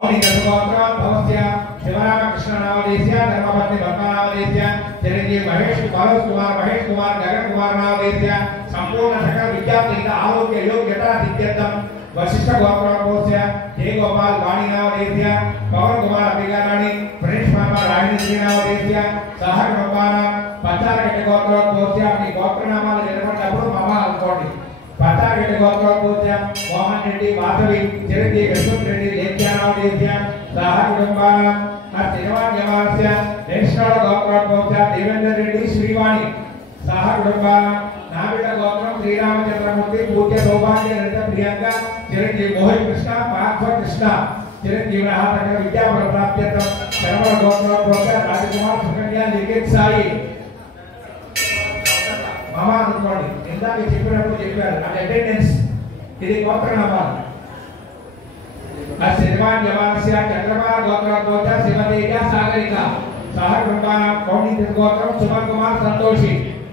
भवस्य शिवरामकृष्ण नामदेस्य धर्मपत्नी पद्मा नामदेस्य चिरंजीवी महेश कुमार गगन कुमार नामदेस्य संपूर्ण सकल विद्यार्थी आरोग्य योग्यता सिद्ध्यर्थम वशिष्ठ गोत्रस्य हे गोपाल वाणी नामदेस्य पवन कुमार अभिगाराणी प्रिंस मामा राहिणी श्री नामदेस्य सहर कुमार पचारगट्ट गोत्रस्य अपनी गोत्र नामाలు నిలబడినప్పుడు మామ అనుకోండి पचारगट्ट गोत्रस्य मोहन रेड्डी वासवी चिरंजीवी विष्णु रेड्डी लेख्यानामदेस्य सहर कुटुंबान श्रीनिवास निवास्य नेशनल गोत्रस्य देवेंद्र रेड्डी श्रीवाणी सहर कुटुंबान नाविड गोत्रम श्रीरामचंद्रमूर्ति पूज्य सौभाग्य नृत्य प्रियंका चिरंजीवी मोहित कृष्ण पार्थ कृष्ण चिरंजीवी सकल विद्या प्राप्त्यर्थम शर्मा गोत्रस्य राजकुमार सुकन्या लिखित साई मामा అనుకోండి ఇందాక చెప్పినప్పుడు చెప్పారు ఆ అటెండెన్స్ ఇది గోత్ర నామాలు శ్రీనివాస్ నివాస్య చంద్రమా గోత్ర శివతేజ సాగరిక सहर कुटुंबान कौंडिन्य गोत्रम सुमन कुमार संतोषी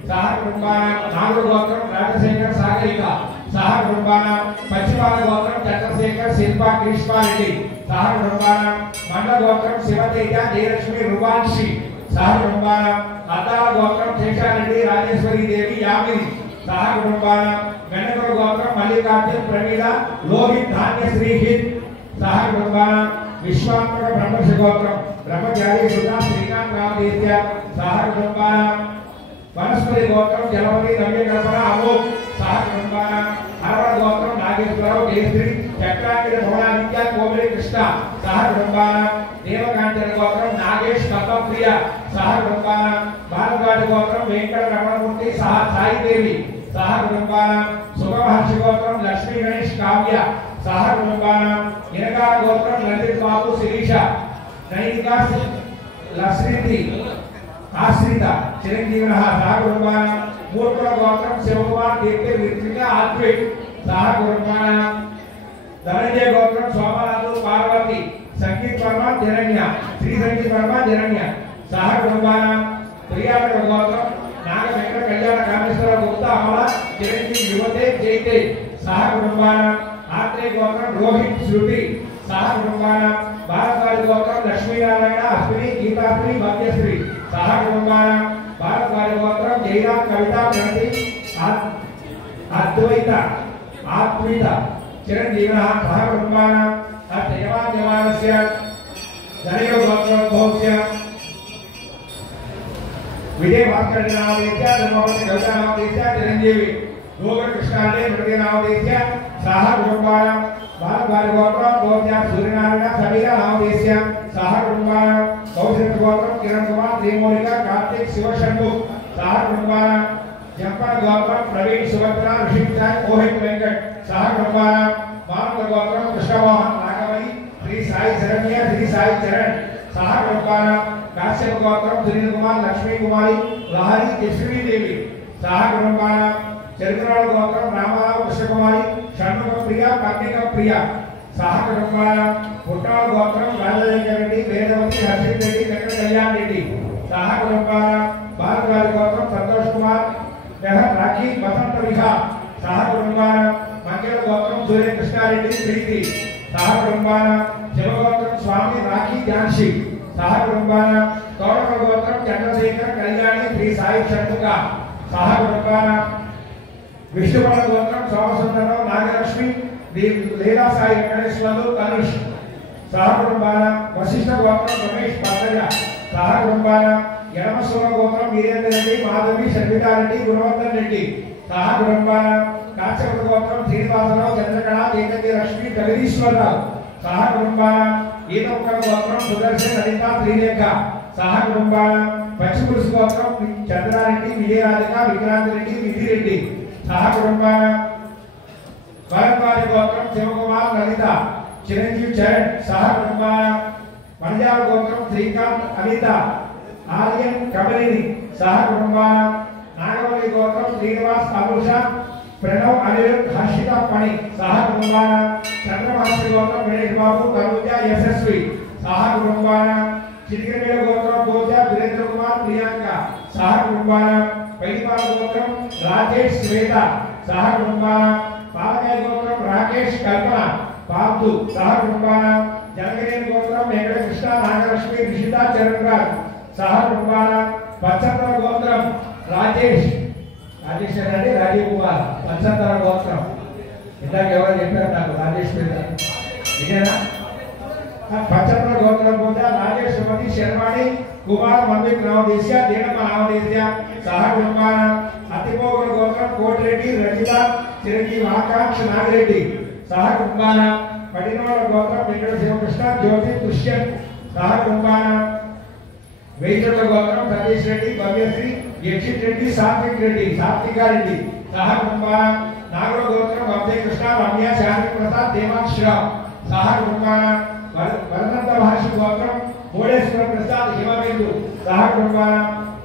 सहर कुटुंबान नागुड़ गोत्रम राजशेखर सागरिका सहर कुटुंबान पश्चिमाल गोत्रम चंद्रशेखर शिल्पा कृष्णा रेड्डी सहर कुटुंबान मंडल गोत्रम शिवतेज जयलक्ष्मी रुबांशी सहर कुटुंबान अद्दाल गोत्रम शेषारेड्डी राजेश्वरी देवी यामिनी सहर कुटुंबान गणपुर गोत्रम मल्लिकार्जुन प्रवीणा लोहित धान्य श्री हित सहर कुटुंबान विश्वात्मक ब्रह्मर्षि गोत्रम ब्रह्मचारी सुधा श्रीकांत नामदेस्य सहर कुटुंबान वनस्पति गोत्रम जलवती नव्य कल्पना अमोक सहर कुटुंबान हरवल गोत्रम नागेश्वरराव जयश्री चक्रांकित भवनादित्य कोमली कृष्ण सहर कुटुंबान देवकांचन गोत्रम नागेश कल्पप्रिय सहर कुटुंबान भारद्वाज गोत्रम वेंकट रमणमूर्ति साई देवी सहर कुटुंबान सुभमहर्षि गोत्रम लक्ष्मी गणेश काव्य सहर कुटुंबान इनका गोत्रम ललित बाबू शिरीषा नैनिका लक्ष्मी आश्रिता चिरंजीवी सहर कुटुंबान मूर्खुल गोत्रम शिवकुमार कीर्ति ऋत्विका आत्विक सहर कुटुंबान धनंजय गोत्रम सोमनाथ पार्वती संगीत वर्मा जनन्या श्री संगीत वर्मा जनन्या सहर कुटुंबान प्रियाकर गोत्रम नाग वेंकट कल्याण कामेश्वर गुप्ता अमला चिरंजीवी युवते जयते सहर कुटुंबान आत्रे गोत्रम रोहित श्रुति सहर कुटुंबान भारद्वाज गोत्रम लक्ष्मी नारायण अश्विनी गीताश्री भाग्यश्री सहर कुटुंबान भारद्वाज गोत्रम जयराम कविता प्रणति अद्वैता आत्मिता चिरंजीवी सहर कुटुंबान श्रीनिवास धनय गोत्रोद्भवस्य विजय भास्कर नामदेस्य धर्मपति गौता नामदेस्य चिरंजीवी गोगर कृष्णाले मृगे नामदेस्य सहर कुटुंबान भारद्वाज गोत्रम गोत्या सूर्यनारायण सबीरा नामदेस्य सहर कुटुंबान कौशिक गोत्रम किरण कुमार श्रीमोलिका कार्तिक शिवशंभु सहर कुटुंबान जंपन गोत्रम प्रवीण सुभद्रा ऋषिचाय मोहित वेंकट सहर कुटुंबान मानव गोत्रम कृष्णमोहन नागमणि श्री साई शरण्य श्री साई चरण सहर कुटुंबान काश्यप गोत्रम सुनील कुमार लक्ष्मी कुमारी लहरी केशवी देवी सहर कुटुंबान चरित्राल गोत्रम रामराव कृष्णकुमारी षण्मुख प्रिया कार्तिक प्रिया सहर कुटुंबान पुट्टाल गोत्रम राजशेखर रेड्डी वेदवती हर्षित रेड्डी वेंकट कल्याण रेड्डी सहर कुटुंबान भारद्वाज गोत्रम संतोष कुमार नेहर राखी वसंत विहा सहर कुटुंबान मंगल गोत्रम सूर्य कृष्णा रेड्डी प्रीति सहर कुटुंबान शिव गोत्रम स्वामी राखी जानशी सहर कुटुंबान कौरव गोत्रम चंद्रशेखर कल्याणी श्री साई षण्मुखा सहर कुटुंबान विष्णुपद गोत्रम सोमसुंदरराव नागलक्ष्मी लीला साई वेंकटेश्वरराव तनुष सहर कुटुंबान वशिष्ठ गोत्रम रमेश पात्रज सहर कुटुंबान यनमस्वर गोत्रम वीरेंद्र रेड्डी माधवी शर्मिता रेड्डी गुणवर्धन रेड्डी सहर कुटुंबान काश्यप गोत्रम श्रीनिवासराव चंद्रकला जयंती लक्ष्मी जगदीश्वरराव सहर कुटुंबान ईतोकर गोत्रम सुदर्शन ललिता श्रीलेखा सहर कुटुंबान पश्चिमपुरुष गोत्रम चंद्रारेड्डी विजयराधिका विक्रांत रेड्डी विधि रेड्डी सहर कुटुंबान भारद्वाज गोत्रम शिवकुमार ललिता चिरंजीवी चरण सहर कुटुंबान मंजाल गोत्रम श्रीकांत अनिता आर्यन कमलिनी सहर कुटुंबान नागवली गोत्रम श्रीनिवास अनुषा प्रणव अनिरुद्ध हर्षिता पणि सहर कुटुंबान चंद्रमहर्षि गोत्रम गणेश बाबू तनुजा यशस्वी सहर कुटुंबान चिरंजीवी गोत्रम बोजा वीरेंद्र कुमार प्रियंका सहर कुटुंबान पैपाल गोत्रम राजेश श्वेता सहर कुटुंबान पालकाय गोत्रम राकेश कल्पना पापू सहर कुटुंबान जनगणेश ధనలక్ష్మి రిషితా చరణ్ సహ కుటుంబాల పచ్చంతర గోత్రం రాజేష్ అంటే రాజీవ్ కుమార్ పచ్చంతర గోత్రం ఇందాక ఎవరు చెప్పారు నాకు రాజేష్ పేరు ఇదేనా పచ్చంతర గోత్రం పోతే రాజేష్ శ్రీమతి శర్వాణి కుమార్ మమ్మిక్ నామదేశ్య దేనమ్మ నామదేశ్య సహ కుటుంబాల అతిపోగుల గోత్రం కోటిరెడ్డి రజిత చిరంజీవి ఆకాంక్ష నాగిరెడ్డి సహ కుటుంబాల పడినోళ్ళ గోత్రం వెంకట శివకృష్ణ జ్యోతి దుష్యంత్ సహ కుటుంబాల వైద్యుల గోత్రం సతీష్ రెడ్డి భవ్యశ్రీ యక్షిత్ రెడ్డి సాత్విక్ రెడ్డి సాత్వికారెడ్డి సహ కుటుంబాల నాగర గోత్రం అభయ కృష్ణ రమ్య శాంతి ప్రసాద్ దేవాంశ్రామ్ సహ కుటుంబాల వరదంత భాష గోత్రం కోడేశ్వర ప్రసాద్ హిమబిందు సహ కుటుంబాల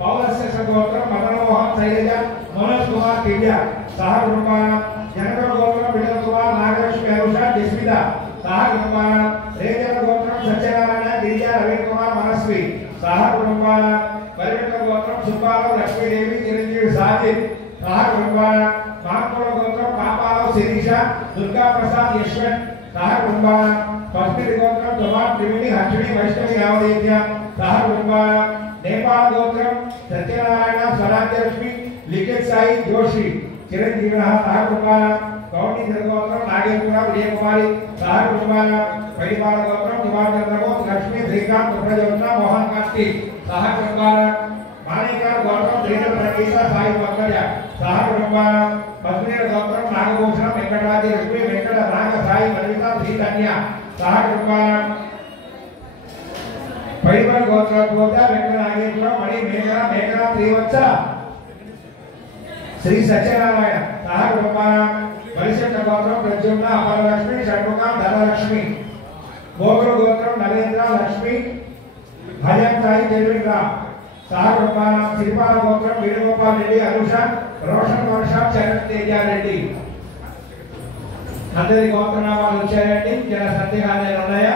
పౌలస్య గోత్రం మదన మోహన్ శైలజ మనోజ్ కుమార్ దివ్య సహ కుటుంబాల జనక గోత్రం విజయ కుమార్ నాగలక్ష్మి అనుష జస్మిత సహ కుటుంబాల రేజన గోత్రం సత్యనారాయణ గిరిజ రవి కుమార్ మనస్వి సహ కుటుంబాల పరిమిత గోత్రం సుబ్బారావు లక్ష్మీదేవి చిరంజీవి సాజిద్ సహ కుటుంబాల మాంకోళ గోత్రం పాపారావు శిరీష దుర్గా ప్రసాద్ యశ్వంత్ సహ కుటుంబాల పస్మిడి గోత్రం తుమార్ త్రివేణి హర్షిణి వైష్ణవి నామదేవ్య సహ కుటుంబాల నేపాల్ గోత్రం సత్యనారాయణ స్వరాజ్యలక్ష్మి లిఖిత్ సాయి జోషి చిరంజీవి సహ కుటుంబాల గౌరీ గోత్రం నాగేశ్వర విజయకుమారి సహ కుటుంబాల పైడిపాల గోత్రం కుమార్ చంద్రబోస్ లక్ష్మీ శ్రీకాంత్ ప్రజోత్న మోహన్ కాంతి సహ కుటుంబాల మాణికార్ గోత్రం శ్రీధర్ సంగీత సాయి పంకజ సహ కుటుంబాల పద్మీర గోత్రం నాగభూషణం వెంకటరాజ లక్ష్మి వెంకట నాగ సాయి మన్విత శ్రీధన్య సహ కుటుంబాల పైడిపాల గోత్రం పోత వెంకట నాగేశ్వరం మణి మేఘన శ్రీవత్స శ్రీ సత్యనారాయణ సహ కుటుంబాల పరిశుద్ధ గోత్రం ప్రద్యుమ్న అపరలక్ష్మి షణ్ముఖం ధనలక్ష్మి గోకుల గోత్రం నరేంద్ర లక్ష్మి భజన్ సాయి దేవేంద్ర సహ కుటుంబాల శ్రీపాల గోత్రం వేణుగోపాల్ రెడ్డి అనుష రోషన్ వర్ష చరణ్ తేజారెడ్డి అందరి గోత్రనామాలు వచ్చాయండి చాలా సందేహాలు ఉన్నాయా?